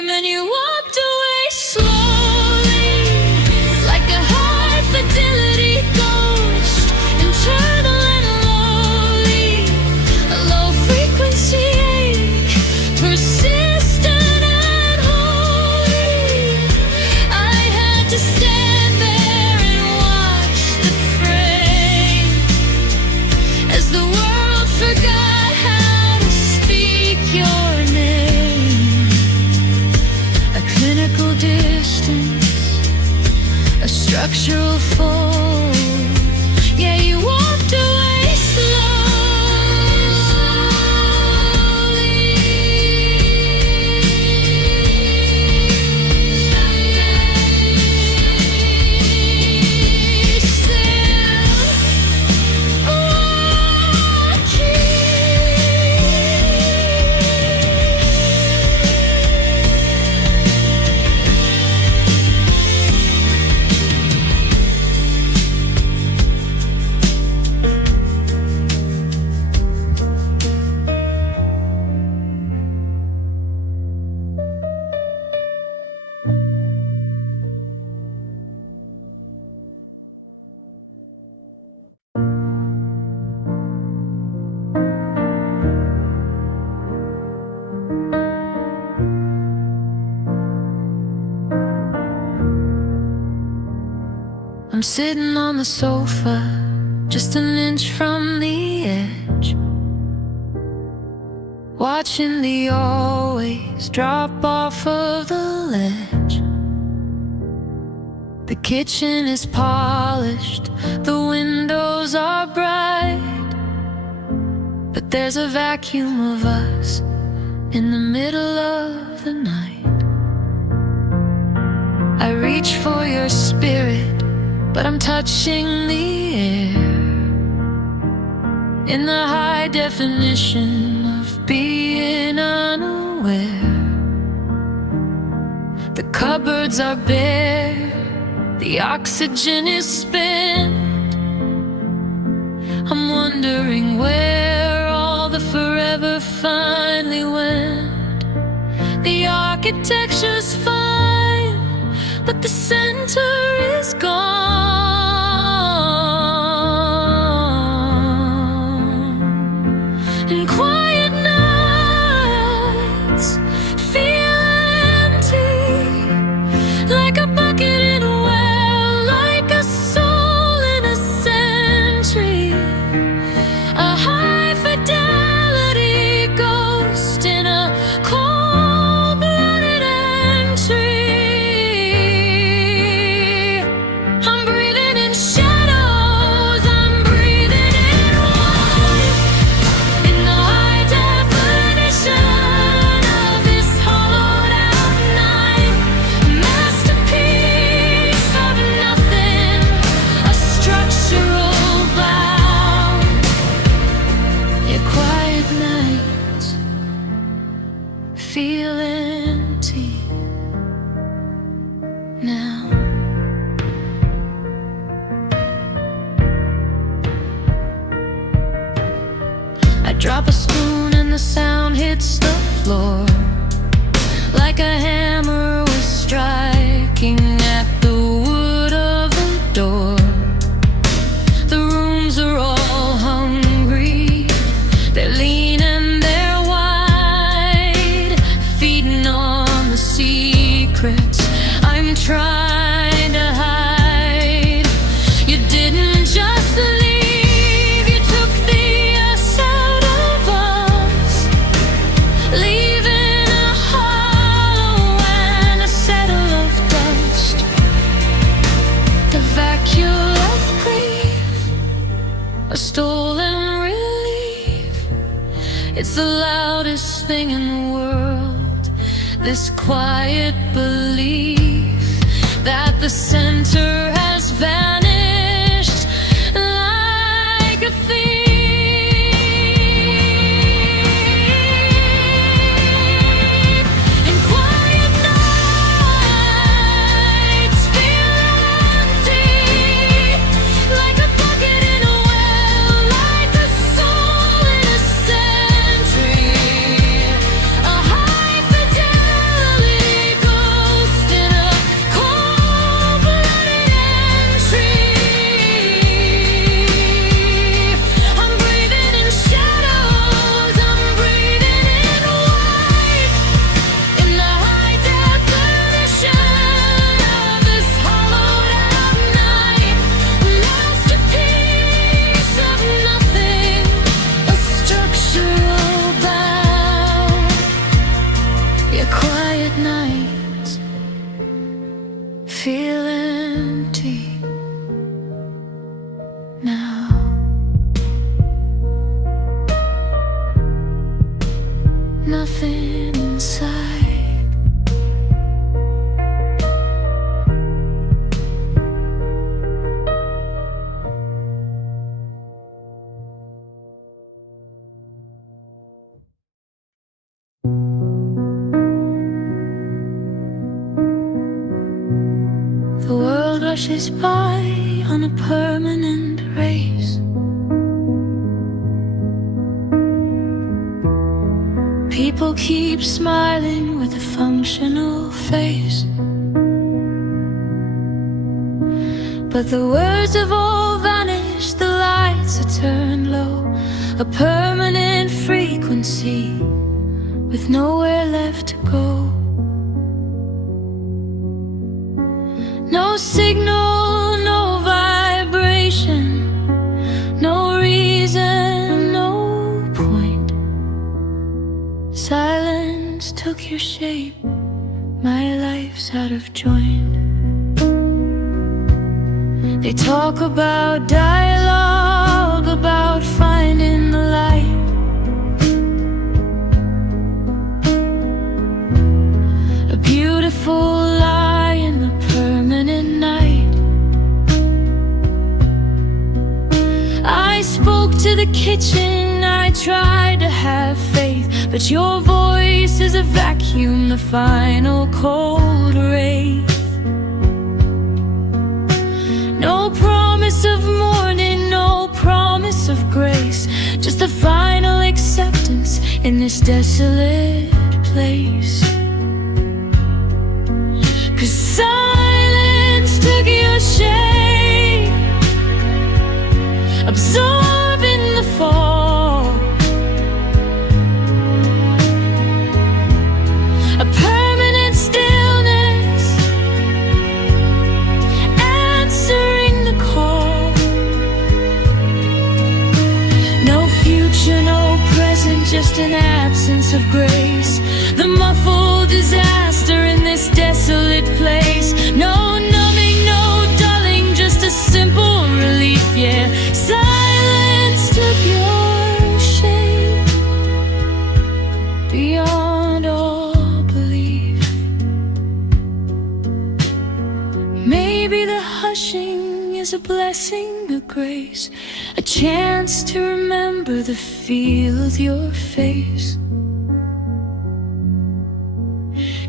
And you walked away slowly, like a high fidelity ghost, internal and lowly, a low frequency ache, persistent and holy. I had to stand there and watch the frame as the world forgot how to speak your name. A clinical distance, a structural fold. Yeah, you walked away I'm sitting on the sofa, just an inch from the edge, watching the always drop off of the ledge. The kitchen is polished, the windows are bright, but there's a vacuum of us in the middle of the night. I reach for your spirit, but I'm touching the air in the high definition of being unaware. The cupboards are bare, the oxygen is spent. I'm wondering where all the forever finally went. The architecture's fine, but the center is gone. And quiet nights feel empty, like a bucket in a well, like a soul in a century, a high fidelity ghost in a cold-blooded entry. Feel empty now. I drop a spoon and the sound hits the floor, like a hammer was striking at the wood of the door. The rooms are all hungry, they're lean and they're secrets I'm trying to hide. You didn't just leave, you took the us out of us, leaving a hollow and a settle of dust. The vacuole of grief, a stolen relief. It's the loudest thing in the world, this quiet belief that the center has vanished like a thief. And quiet nights feel empty, like Your quiet nights feel empty now. Nothing inside. The world rushes by on a permanent race. People keep smiling with a functional face, but the words have all vanished, the lights are turned low. A permanent frequency with nowhere left to go. No signal, no vibration, no reason, no point. Silence took your shape, my life's out of joint. They talk about dialogue, about finding the light. A beautiful lie in the permanent night. I spoke to the kitchen, I tried to have faith, but your voice is a vacuum, the final cold wraith. No promise of morning, no promise of grace, just a final acceptance in this desolate place. 'Cause silence took your shape, absorbing the fall. A permanent stillness, answering the call. No future, no present, just an absence of grace. The muffled disaster in this desolate place. No numbing, no dulling, just a simple relief, yeah. Silence took your shape, beyond all belief. Maybe the hushing is a blessing, a grace, a chance to remember the feel of your face.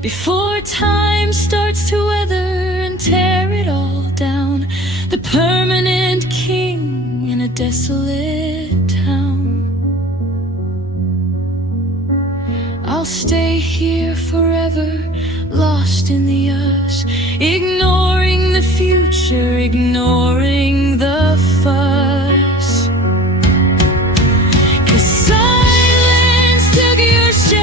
Before time starts to weather and tear it all down, the permanent king in a desolate town. I'll stay here forever, lost in the us, ignoring the future, ignoring the fuss. 'Cause silence took your shape,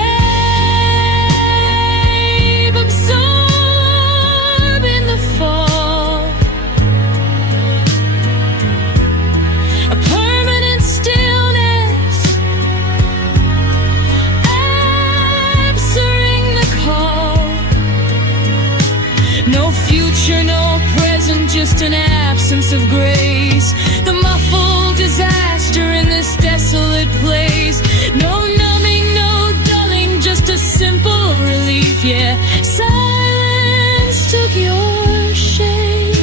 absorbing the fall. A permanent stillness, answering the call. No future, no present, just an absence of grace. The muffled disaster in this desolate place. No numbing, no dulling, just a simple relief, yeah. Silence took your shape,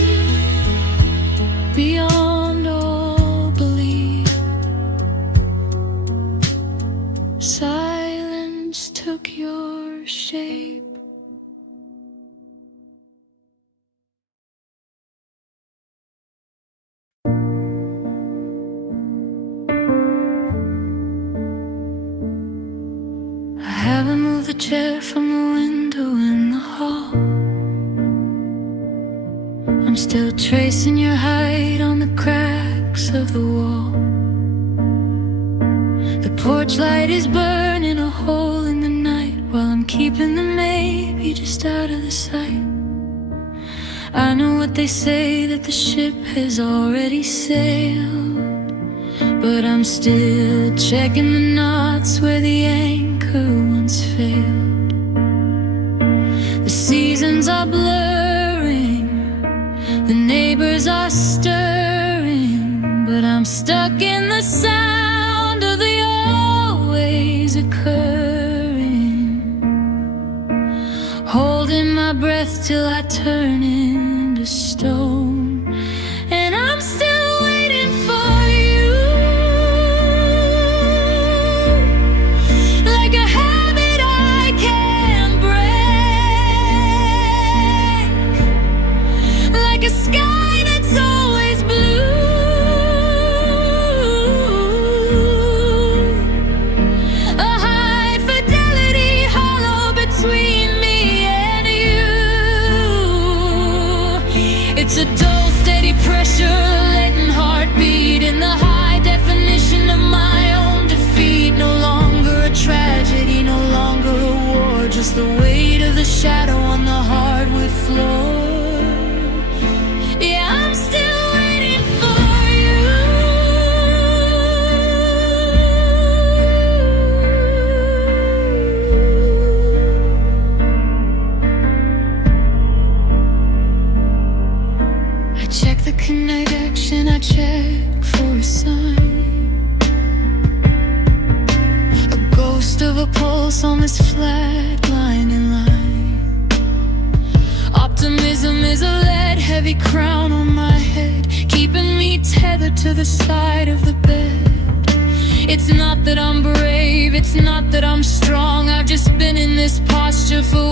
beyond all belief. Silence took your shape. I haven't moved the chair from the window in the hall. I'm still tracing your height on the cracks of the wall. The porch light is burning a hole in the night, while I'm keeping the maybe just out of the sight. I know what they say, that the ship has already sailed, but I'm still checking the knots where the anchor once failed. The seasons are blurring, the neighbors are stirring, but I'm stuck in the sound of the always occurring, holding my breath till I turn into stone. And I'm still waiting for you, like a habit I can't break, like a sky that's always blue, a high fidelity hollow between me and you. It's a dull, steady pressure, letting heartbeat in the high definition of my own defeat. No longer a tragedy, no longer a war, just the weight of the shadow on the hardwood floor. Yeah, I'm still waiting for you. I check the connection, I check for a sign, a ghost of a pulse on this flatlining line. Optimism is a lead-heavy crown on my head, keeping me tethered to the side of the bed. It's not that I'm brave, it's not that I'm strong, I've just been in this posture for